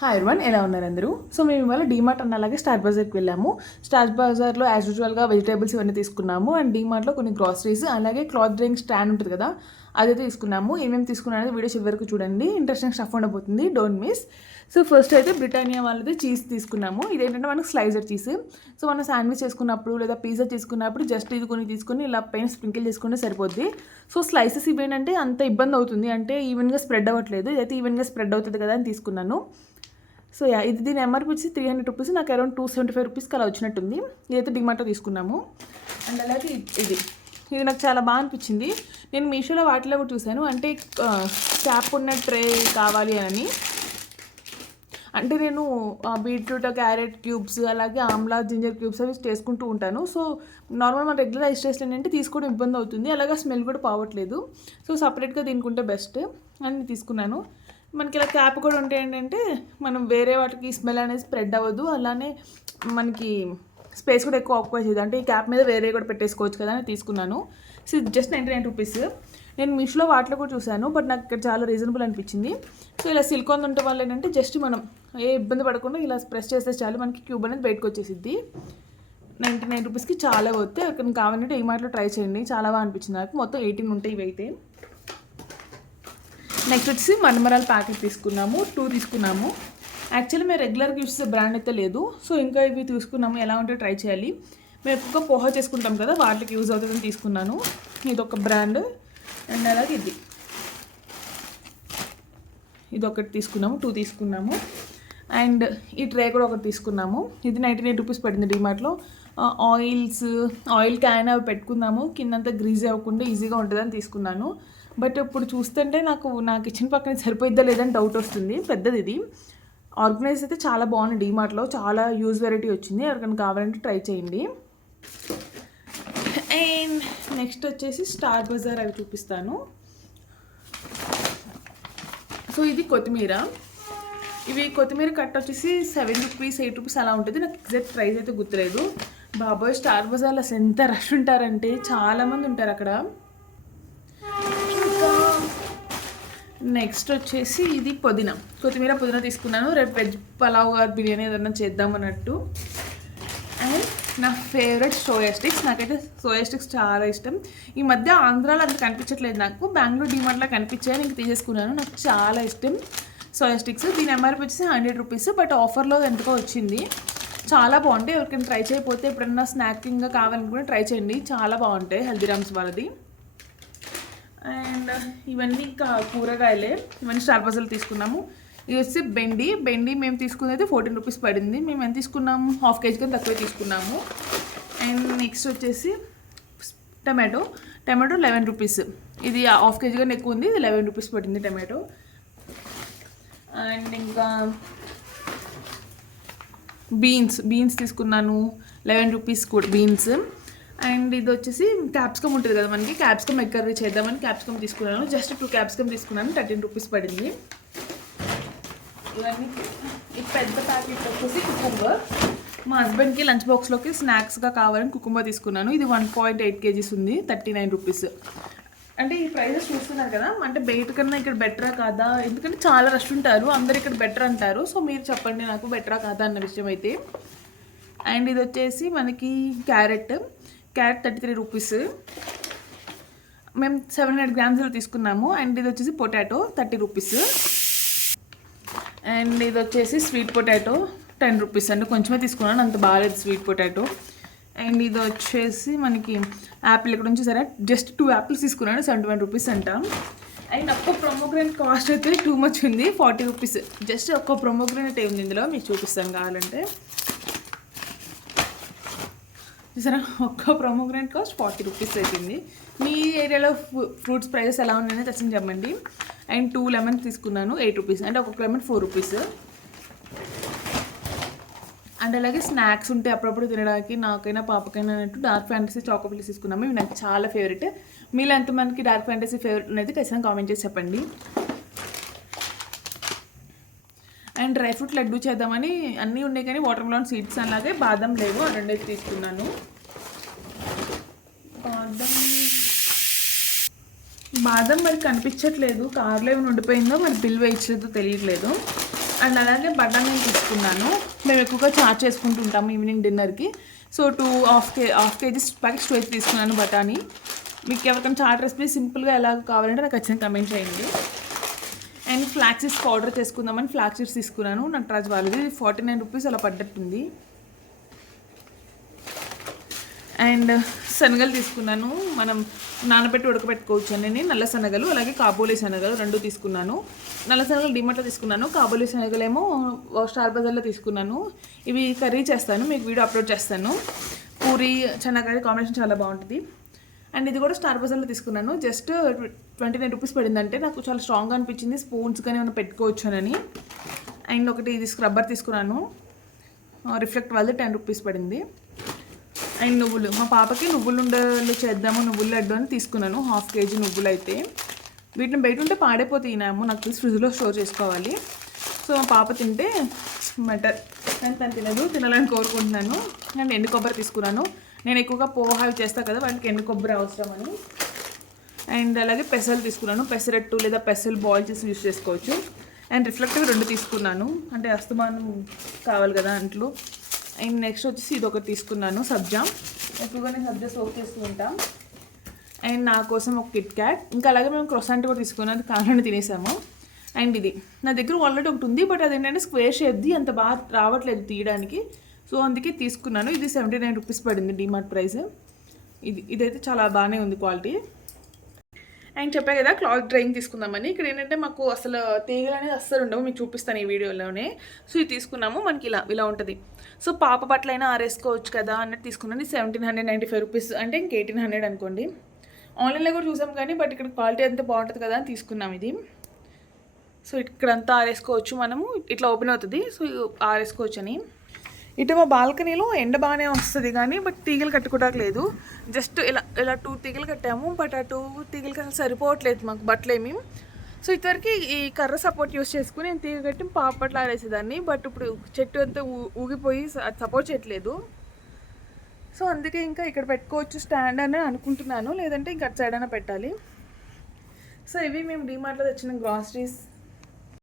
Hi everyone, ఎలా ఉన్నారు అందరూ? సో మేము ఇవాళ డీమార్ట్ అన్న అలాగే స్టార్ బజార్కి వెళ్ళాము. స్టార్ బజార్లో యాజ్ యూజువల్గా వెజిటేబుల్స్ ఇవన్నీ తీసుకున్నాము. అండ్ డీమార్ట్లో కొన్ని గ్రాసరీస్ అలాగే క్లాత్ డ్రింక్ స్టాండ్ ఉంటుంది కదా, అదైతే తీసుకున్నాము. ఏమేమి తీసుకున్నా అనేది వీడియో చివరి వరకు చూడండి, ఇంట్రెస్టింగ్ స్టఫ్ ఉండబోతుంది, డోంట్ మిస్. సో ఫస్ట్ అయితే బ్రిటానియా వాళ్ళది చీజ్ తీసుకున్నాము. ఇదేంటంటే మనకు స్లైజర్ చీజ్. సో మనం శాండ్విచ్ చేసుకున్నప్పుడు లేదా పిజ్జా చేసుకున్నప్పుడు జస్ట్ ఇది తీసుకొని ఇలా పైన స్ప్రింకిల్ చేసుకుంటే సరిపోద్ది. సో స్లైసెస్ ఇవేంటంటే అంత ఇబ్బంది అవుతుంది, అంటే ఈవెన్గా స్ప్రెడ్ అవ్వట్లేదు. ఇదైతే ఈవెన్గా స్ప్రెడ్ అవుతుంది కదా అని తీసుకున్నాను. సో ఇది దీని ఎంఆర్పి వచ్చి 300 రూపీస్, నాకు అరౌండ్ 275 రూపీస్కి అలా వచ్చినట్టుంది. ఇదైతే డిమార్ట్లో తీసుకున్నాము. అండ్ అలాగే ఇది నాకు చాలా బాగా అనిపించింది. నేను మీషోలో వాటిలో కూడా చూశాను, అంటే క్యాప్ ఉన్న ట్రే కావాలి అని. అంటే నేను బీట్రూట్, క్యారెట్ క్యూబ్స్ అలాగే ఆమ్లా, జింజర్ క్యూబ్స్ అవి చేసుకుంటూ ఉంటాను. సో నార్మల్ మన రెగ్యులర్ ఐస్ టేస్ట్ ఏంటంటే తీసుకోవడం ఇబ్బంది అవుతుంది, అలాగే స్మెల్ కూడా పోవట్లేదు. సో సపరేట్గా తినుకుంటే బెస్ట్ అని తీసుకున్నాను. మనకి ఇలా క్యాప్ కూడా ఉంటే ఏంటంటే మనం వేరే వాటికి స్మెల్ అనేది స్ప్రెడ్ అవ్వదు, అలానే మనకి స్పేస్ కూడా ఎక్కువ ఆక్యుపై చేయదు. అంటే ఈ క్యాప్ మీద వేరే కూడా పెట్టేసుకోవచ్చు కదా అని తీసుకున్నాను. సో ఇది జస్ట్ 99 రూపీస్. నేను మీషోలో వాటిలో కూడా చూశాను, బట్ నాకు ఇక్కడ చాలా రీజనబుల్ అనిపించింది. సో ఇలా సిలికాన్ ఉంటే వల్ల ఏంటంటే జస్ట్ మనం ఏ ఇబ్బంది పడకుండా ఇలా ప్రెస్ చేస్తే చాలు, మనకి క్యూబ్ అనేది బయటకు వచ్చేసిద్ది. 99 రూపీస్కి చాలా వస్తే అక్కడ కావాలంటే ఈ మాటలో ట్రై చేయండి, చాలా బాగా అనిపించింది నాకు. మొత్తం 18 ఉంటాయి ఇవైతే. నెక్స్ట్ వచ్చి మన్మరాల్ ప్యాకెట్ తీసుకున్నాము, 2 తీసుకున్నాము. యాక్చువల్లీ మేము రెగ్యులర్గా యూస్ చేసే బ్రాండ్ అయితే లేదు, సో ఇంకా ఇవి తీసుకున్నాము. ఎలా ఉంటే ట్రై చేయాలి. మేము ఎక్కువగా పోహా చేసుకుంటాం కదా, వాటికి యూజ్ అవుతుందని తీసుకున్నాను. ఇది ఒక బ్రాండ్. అండ్ అలాగే ఇది ఒకటి తీసుకున్నాము, 2 తీసుకున్నాము. అండ్ ఈ ట్రే కూడా ఒకటి తీసుకున్నాము. ఇది 99 రూపీస్ పడింది డిమార్ట్లో. ఆయిల్ క్యాన్ అవి పెట్టుకుందాము, కిందంతా గ్రీజ్ అవ్వకుండా ఈజీగా ఉంటుందని తీసుకున్నాను. బట్ ఇప్పుడు చూస్తుంటే నా కిచెన్ పక్కన సరిపోయిద్దా లేదని డౌట్ వస్తుంది. పెద్దది ఇది. ఆర్గనైజ్ అయితే చాలా బాగుంది, డీమార్ట్లో చాలా యూజ్ వెరైటీ వచ్చింది. ఎవరికైనా కావాలంటే ట్రై చేయండి. అండ్ నెక్స్ట్ వచ్చేసి స్టార్ బజార్ అవి చూపిస్తాను. సో ఇది కొత్తిమీర. ఇవి కొత్తిమీర కట్ట వచ్చేసి 7 రూపీస్ 8 రూపీస్ అలా ఉంటుంది. నాకు ఎగ్జాక్ట్ ప్రైస్ అయితే గుర్తులేదు. బాబోయ్, స్టార్ బజార్లో అసలు ఎంత రష్ ఉంటారంటే చాలామంది ఉంటారు అక్కడ. నెక్స్ట్ వచ్చేసి ఇది కొత్తిమీర పుదీనా తీసుకున్నాను. రేపు వెజ్ పలావ్ బిర్యానీ ఏదన్నా చేద్దామన్నట్టు. అండ్ నా ఫేవరెట్ సోయా స్టిక్స్. నాకైతే సోయా స్టిక్స్ చాలా ఇష్టం. ఈ మధ్య ఆంధ్రాలో అంత కనిపించట్లేదు నాకు, బెంగళూరు డిమార్ట్లో కనిపించాయి, నేను తీసేసుకున్నాను. నాకు చాలా ఇష్టం సోయా స్టిక్స్. దీని ఎంఆర్పి వచ్చేసి 100 రూపీస్, బట్ ఆఫర్లో ఎంతకో వచ్చింది. చాలా బాగుంటాయి. ఎవరికైనా ట్రై చేయకపోతే ఎప్పుడన్నా స్నాకింగ్గా కావాలనుకుంటే ట్రై చేయండి, చాలా బాగుంటాయి హల్దీరామ్స్ వాళ్ళది. అండ్ ఇవన్నీ ఇంకా కూరగాయలే, ఇవన్నీ స్టార్ బజార్లో తీసుకున్నాము. ఇది వచ్చి బెండి మేము తీసుకున్నది అయితే 14 రూపీస్ పడింది. మేము ఎంత తీసుకున్నాము, ½ కేజీ కన్నా తక్కువ తీసుకున్నాము. అండ్ నెక్స్ట్ వచ్చేసి టమాటో 11 రూపీస్. ఇది ½ కేజీ కన్నా ఎక్కువ ఉంది, ఇది 11 రూపీస్ పడింది టమాటో. అండ్ ఇంకా బీన్స్ తీసుకున్నాను, 11 రూపీస్ కూడా బీన్స్. అండ్ ఇది వచ్చేసి క్యాప్సికమ్ ఉంటుంది కదా, మనకి క్యాప్సికమ్ ఎగ్ కర్రీ చేద్దామని క్యాప్సికమ్ తీసుకున్నాను. జస్ట్ 2 క్యాప్సికమ్ తీసుకున్నాను, 13 రూపీస్ పడింది. ఇవన్నీ ఈ పెద్ద ప్యాకెట్ వచ్చేసి కుకుంబర్. మా హస్బెండ్కి లంచ్ బాక్స్లోకి స్నాక్స్గా కావాలని కుకుంబర్ తీసుకున్నాను. ఇది 1.8 కేజీస్ ఉంది, 39 రూపీస్. అంటే ఈ ప్రైజెస్ చూస్తున్నారు కదా, అంటే బయట కన్నా ఇక్కడ బెటరా కాదా, ఎందుకంటే చాలా రష్ ఉంటారు, అందరు ఇక్కడ బెటర్ అంటారు. సో మీరు చెప్పండి నాకు బెటరా కాదా అన్న విషయం అయితే. అండ్ ఇది వచ్చేసి మనకి క్యారెట్ 33 రూపీస్. మేము 700 గ్రామ్స్లో తీసుకున్నాము. అండ్ ఇది వచ్చేసి పొటాటో 30 రూపీస్. అండ్ ఇది వచ్చేసి స్వీట్ పొటాటో 10 రూపీస్. అంటే కొంచెమే తీసుకున్నాను, అంత బాగాలేదు స్వీట్ పొటాటో. అండ్ ఇది వచ్చేసి మనకి యాపిల్ ఇక్కడ నుంచి సరే జస్ట్ 2 యాపిల్స్ తీసుకున్నాను, 71 రూపీస్ అంట. అండ్ ఒక్క ప్రొమోగ్రానేట్ కాస్ట్ అయితే టూ మచ్ ఉంది, 40 రూపీస్. జస్ట్ ఒక్క ప్రొమోగ్రానేట్ ఏముంది ఇందులో మీకు చూపిస్తాను కావాలంటే. చూసారా, ఒక్క ప్రొమోగ్రానేట్ కాస్ట్ 40 రూపీస్ అవుతుంది. మీ ఏరియాలో ఫ్రూట్స్ ప్రైజెస్ ఎలా ఉన్నాయో తెచ్చి చెప్పండి. అండ్ 2 లెమన్స్ తీసుకున్నాను, 8 రూపీస్. అంటే ఒక్కొక్క లెమన్ 4 రూపీస్. అండ్ అలాగే స్నాక్స్ ఉంటే అప్పుడప్పుడు తినడానికి నాకైనా పాపకైనా అన్నట్టు డార్క్ ఫ్యాంటసీ చాకోపిల్స్ తీసుకున్నాము. ఇవి నాకు చాలా ఫేవరెట్. మీలో ఎంతమందికి డార్క్ ఫ్యాంటసీ ఫేవరెట్ అనేది ఖచ్చితంగా కామెంట్ చేసి చెప్పండి. అండ్ డ్రై ఫ్రూట్ లడ్డు చేద్దామని అన్నీ ఉన్నాయి, కానీ వాటర్ మెలాన్ సీడ్స్ అలాగే బాదం లేవు, ఆ రెండైతే తీసుకున్నాను. బాదం మరి కనిపించట్లేదు, కార్లో ఏమైనా ఉండిపోయిందో మరి బిల్ వేయించలేదో తెలియట్లేదు. అండ్ అలాగే బఠానీ తీసుకున్నాను. మేము ఎక్కువగా చాట్ చేసుకుంటూ ఉంటాము ఈవినింగ్ డిన్నర్కి. సో 2.5 కేజీస్ ప్యాకెట్స్ అయితే తీసుకున్నాను బఠానీ. మీకు ఎవరికైనా చాట్ రెసిపీ సింపుల్గా ఎలా కావాలంటే నాకు ఖచ్చితంగా కమెంట్ చేయండి. అండ్ ఫ్లాక్స్ సీడ్స్ పౌడర్ చేసుకుందామని ఫ్లాక్స్ సీడ్స్ తీసుకున్నాను. నటరాజ్ వాళ్ళది 49 రూపీస్ అలా పడ్డట్టుంది. అండ్ శనగలు తీసుకున్నాను. మనం నానబెట్టి ఉడకబెట్టుకోవచ్చు అని నల్ల శనగలు అలాగే కాబోలి శనగలు 2 తీసుకున్నాను. నల్ల శనగలు డిమార్ట్లో తీసుకున్నాను. కాబోలి శనగలేమో స్టార్ బజార్లో తీసుకున్నాను. ఇవి కర్రీ చేస్తాను, మీకు వీడియో అప్లోడ్ చేస్తాను. పూరి చెనక్కాయ కాంబినేషన్ చాలా బాగుంటుంది. అండ్ ఇది కూడా స్టార్ బజార్లో తీసుకున్నాను. జస్ట్ 29 రూపీస్ పడిందంటే నాకు చాలా స్ట్రాంగ్గా అనిపించింది. స్పూన్స్ కానీ ఏమైనా పెట్టుకోవచ్చునని. అండ్ ఒకటి ఇది స్క్రబ్బర్ తీసుకున్నాను. రిఫ్లెక్ట్ వాళ్ళది 10 రూపీస్ పడింది. అండ్ నువ్వులు, మా పాపకి నువ్వులు ఉండలు చేద్దాము, నువ్వులు లడ్డు అని తీసుకున్నాను. 1/2 కేజీ నువ్వులు అయితే. వీటిని బయట ఉంటే పాడైపోతున్నాము, నాకు తెలిసి ఫ్రిడ్జ్లో స్టోర్ చేసుకోవాలి. సో మా పాప తింటే బెటర్. కానీ తను తినాలని కోరుకుంటున్నాను. అండ్ ఎండు కొబ్బరి తీసుకున్నాను. నేను ఎక్కువగా పోహా అవి చేస్తాను కదా, వాటికి ఎండు కొబ్బరి అవసరం అని. అండ్ అలాగే పెసలు తీసుకున్నాను. పెసరట్టు లేదా పెసలు బాయిల్ చేసి యూస్ చేసుకోవచ్చు. అండ్ రిఫ్లెక్టివ్ 2 తీసుకున్నాను, అంటే అస్తమానం కావాలి కదా అంట్లో. అండ్ నెక్స్ట్ వచ్చేసి ఇది ఒకటి తీసుకున్నాను, సబ్జా. ఎక్కువగా నేను సబ్జా సోక్ చేస్తూ ఉంటాం. అండ్ నా కోసం ఒక కిట్ క్యాట్. ఇంకా అలాగే మేము క్రొసాంట్ కూడా తీసుకున్నాం, అది కావాలని తినేసాము. అండ్ ఇది నా దగ్గర ఆల్రెడీ ఒకటి ఉంది, బట్ అదేంటంటే స్క్వేర్ షేప్ది, అంత బాగా రావట్లేదు తీయడానికి. సో అందుకే తీసుకున్నాను. ఇది 79 రూపీస్ పడింది డిమార్ట్ ప్రైస్. ఇదైతే చాలా బాగానే ఉంది క్వాలిటీ. అండ్ చెప్పా కదా క్లాత్ డ్రైయింగ్ తీసుకుందామని. ఇక్కడ ఏంటంటే మాకు అసలు తీగలు అనేది అస్సలు ఉండవు, మీకు చూపిస్తాను ఈ వీడియోలోనే. సో ఇది తీసుకున్నాము. మనకి ఇలా ఉంటుంది. సో పాప బట్టలైనా ఆరేసుకోవచ్చు కదా అన్నట్టు తీసుకున్నాను. 1795 రూపీస్, అంటే ఇంక 1800 అనుకోండి. ఆన్లైన్లో కూడా చూసాం కానీ, బట్ ఇక్కడ క్వాలిటీ అంతా బాగుంటుంది కదా అని తీసుకున్నాం ఇది. సో ఇక్కడంతా ఆరేసుకోవచ్చు మనము, ఇట్లా ఓపెన్ అవుతుంది. సో ఆరేసుకోవచ్చు అని. ఇటు మా బాల్కనీలో ఎండ బాగానే వస్తుంది కానీ, బట్ తీగలు కట్టుకోవడానికి లేదు. జస్ట్ ఇలా 2 తీగలు కట్టాము, బట్ ఆ 2 తీగలకి అసలు సరిపోవట్లేదు మాకు బట్టలేమి. సో ఇంతవరకు ఈ కర్ర సపోర్ట్ యూస్ చేసుకుని నేను తీగ కట్టి పాపట్లు ఆరేసేదాన్ని. బట్ ఇప్పుడు చెట్టు అంతా ఊగిపోయి సపోర్ట్ చేయట్లేదు. సో అందుకే ఇంకా ఇక్కడ పెట్టుకోవచ్చు స్టాండ్ అని అనుకుంటున్నాను, లేదంటే ఇంకా అటు సైడ్ అయినా పెట్టాలి. సో ఇవి మేము డిమార్ట్లో తెచ్చిన గ్రాసరీస్.